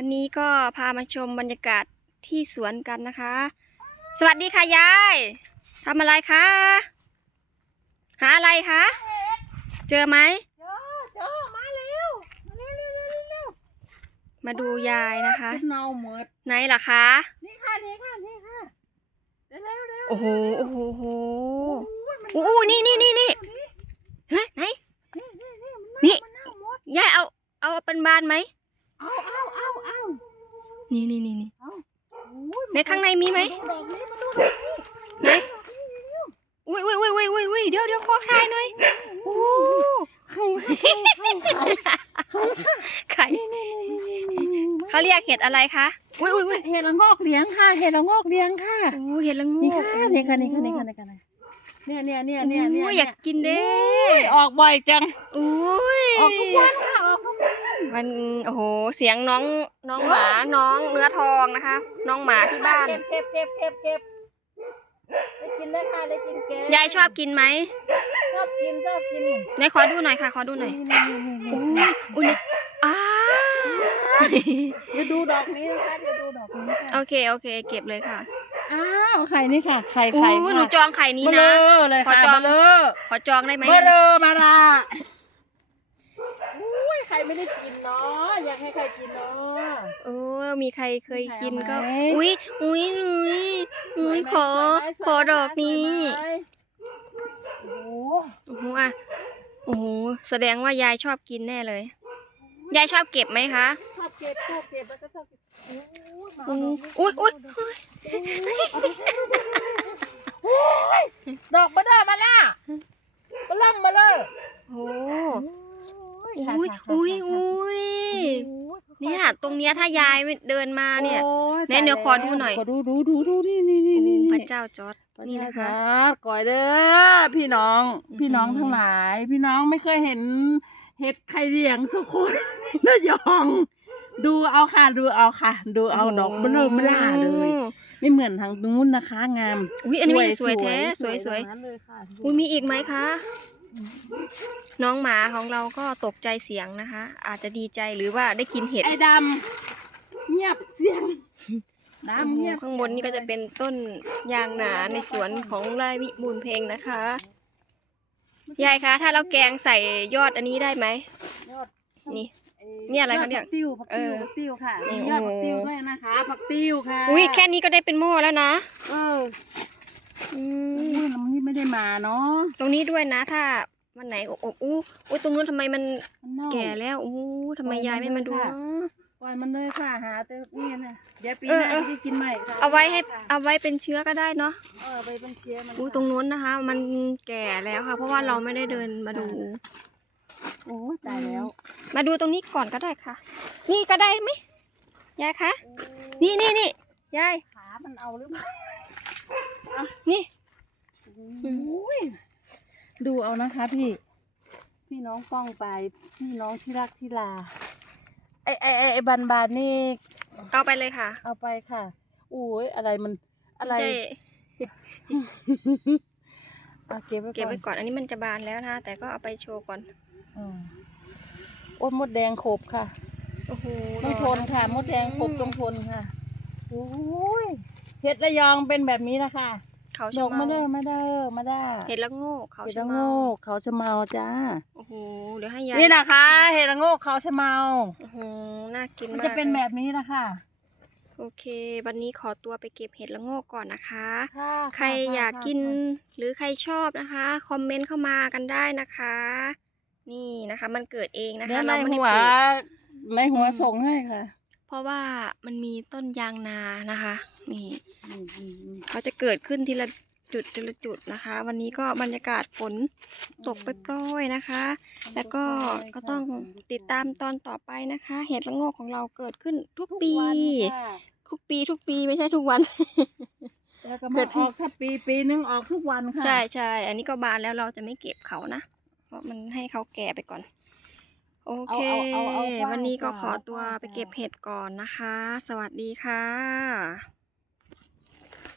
วันนี้ก็พามาชมบรรยากาศที่สวนกันนะคะ สวัสดีค่ะยายทำอะไรคะ หาอะไรคะ เจอไหม เจอเจอมาเร็วมาเร็วเร็วเร็วเร็วมาดูยายนะคะ เน่าหมดไหนล่ะคะ นี่ค่ะนี่ค่ะนี่ค่ะเร็วเร็วเร็วโอ้โหโอ้โหโอ้โหมันโอ้โหนี่นี่นี่นี่เฮ้ยไหนนี่นี่นี่มันนี่เน่ามันเน่าหมดยายเอาเอาเป็นบานไหม เอาเอาเอาเอา นี่นี่นี่นี่โอ้ยในข้างในมีไหมาดูดอกนี้มาดูดอกนี้ไหนอุ้ยอุ้ยอุ้ยอุ้ยอุ้ยอุ้ยเดี๋ยวเดี๋ยวขอถ่ายหน่อยโอ้ใครใครใครใครใครไข่เขาเรียกเห็ดอะไรคะอุ้ยอุ้ยอุ้ยเห็ดละงอกเลี้ยงค่ะ เห็ดละงอกเลี้ยงค่ะโอ้เห็ดละงูนี่ค่ะนี่ค่ะนี่ค่ะนี่ค่ะนี่ค่ะเนี่ยเนี่ยเนี่ยเนี่ยเนี่ยโอ้ยอยากกินเด้ออกบ่อยจังอุ้ยออกทุกวัน มันโอ้โหเสียงน้องน้องหมาน้องเนื้อทองนะคะ น้องหมาที่บ้าน เก็บเก็บเก็บเก็บเก็บได้กินได้ค่ะได้กินแกงยายชอบกินไหมชอบกินชอบกินไหนขอดูหน่อยค่ะขอดูหน่อยนี่นี่นี่โอ้นี่ยอุ้ยนี่อ้าเดี๋ยวดูดอกนี้นะคะเดี๋ยวดูดอกนี้โอค่ะเคโอเค เก็บเลยค่ะอ้าวไข่นี่ค่ะไข่โอ้ไข่ยหนูจองไข่นี้เบลนะอเลยขอค่ะจองเบลอขอจองได้ไหมเบลอมาละอุ้ยใครไม่ได้กินเนาะอ ยากให้ใครกินเนาะ โอ้มีใครเคยกินก็ มีใครเอาไหม อุ้ยอุ้ยอุ้ยอุ้ยขอ ขอดอกนี้สวยไหมโอ้โหโอ้โหอะโอ้โหแสดงว่ายายชอบกินแน่เลย ยายชอบเก็บไหมคะชอบเก็บชอบเก็บแล้วก็ชอบเก็บโอ้ยมาอุ้เอายดอกนี้อุ้ยอุ้ยโอ้ยดอกมาเด้อมาล่ะมาล่ำมาเลย โอ้ โอ้ อุ้ยอุ้ยอุ้ย เนี่ยตรงเนี้ยถ้ายายไม่เดินมาเนี่ยไหนเดี๋ยวขอดูหน่อย ขอดูดูดูดูนี่นี่นี่โอ้นี่พระเจ้าจอร์ดนี่นะคะ ก่อยเด้อพี่น้อง อืม พี่น้องทั้งหลาย พี่น้องไม่เคยเห็น เห็ดไข่เหลียงสุขุนนยอง ดูเอาค่ะดูเอาค่ะ ดูเอาดอกเบลอเบล่าเลย ไม่เหมือนทางนู้นนะคะ งามอุ้ยอันนี้ไม่สวยแท้สวยสวยทั้งนั้นเลยค่ะ อุ้ยมีอีกไหมคะ น้องหมาของเราก็ตกใจเสียงนะคะ อาจจะดีใจหรือว่าได้กินเห็ดไอ้ดำเงียบเสียงโอ้ดำโหเงียบข้างบนนี่ก็จะเป็นต้นยางนาในสวนของไร่วิบูลย์เพลงนะคะยายคะถ้าเราแกงใส่ยอดอันนี้ได้ไหมยอดนี่ เนี่ยอะไรคะเนี่ยผักติ้วผักติ้วเออผักติ้วค่ะนี่มียอดโอ้ผักโหติ้วด้วยนะคะผักติ้วค่ะอุ้ยแค่นี้ก็ได้เป็นหม้อแล้วนะเออ อือุ้มยน้ำนี่ไม่ได้มาเนาะตรงนี้ด้วยนะ ถ้าวันไหนอบอบอู้อุ้ยตรงนู้นทำไมมันมันเน่า แก่แล้วอู้ทำไมยายไม่มาดูปล่อยมันเลยค่ะเนาะ ปล่อยมันเลยค่ะหาแต่นี่นะเดี๋ยวปีหเออน้าเออ จะได้กินใหม่ค่ะเอาไว้ให้ค่ะเอาไว้เป็นเชื้อก็ได้เนาะเออไปเป็นเชียร์มันอู้ค่ะตรงนู้นนะคะ มันแก่แล้วค่ะ เพราะว่าเราไม่ได้เดินมาดู โอ้ยตายแล้วมาดูตรงนี้ก่อนก็ได้ค่ะ นี่ก็ได้ไหมยายคะ นี่นี่นี่ยายขามันเอาหรือเปล่า นี่โอ้ยดูเอานะคะพี่ พี่น้องป้องไป พี่น้องที่รักที่ลา ไอไอไอไอบันบานนี่ เอาไปเลยค่ะ เอาไปค่ะโอ้ยอะไรมันอะไร ใช่เอาเก็บไว้เก็บก่อไว้นก่อน อันนี้มันจะบานแล้วนะ แต่ก็เอาไปโชว์ก่อนอืมโอ้ยมดแดงโขบค่ะ โอ้โหต้องทนค่ะ มดแดงโขบต้องทนค่ะโอ้ยเห็ดระยองเป็นแบบนี้ละค่ะ เขาดชะอกเมามาเด้อมาเด้อมาได้เห็ดละโง่เขาเห็ดชะละเมาโงกเขาชะเมาจ้า โอ้โหเดี๋ยวให้ยายนี่นะคะ เห็ดละโงกเขาชะเมา โอ้โหน่ากินมันมากจะเป็นแบบนี้ละค่ะโอเค วันนี้ขอตัวไปเก็บเห็ดละโง่ก่อนนะคะค่ะใคระอยากค่ะกินค่ะหรือใครชอบนะคะ คอมเมนต์เข้ามากันได้นะคะ นี่นะคะ มันเกิดเองนะเดี๋ยคะวในเราไม่ได้หัวปลูก ในหัวอืม ส่งให้ค่ะ เพราะว่ามันมีต้นยางนานะคะ นี่อืมอืมอืมเขาจะเกิดขึ้นทีละจุดทีละจุดนะคะ วันนี้ก็บรรยากาศฝนตกไปโปรยๆนะคะ แล้วก็ก็ต้องติดตามตอนต่อไปนะคะ เห็ดละโงกของเราเกิดขึ้นทุกทุกปีวันค่ะทุกปีทุกปีไม่ใช่ทุกวันแล้วก็เกิมาดที่ออกถ้าปีปีนึงออกทุกวันค่ะ ใช่ใช่อันนี้ก็บานแล้วเราจะไม่เก็บเขานะ เพราะมันให้เขาแก่ไปก่อน โอเคเอาเอาเอาเอากว้างวันนี้ก็กว่าขอตัวกว้างไปเก็บกว่าเห็ดก่อนนะคะ สวัสดีค่ะ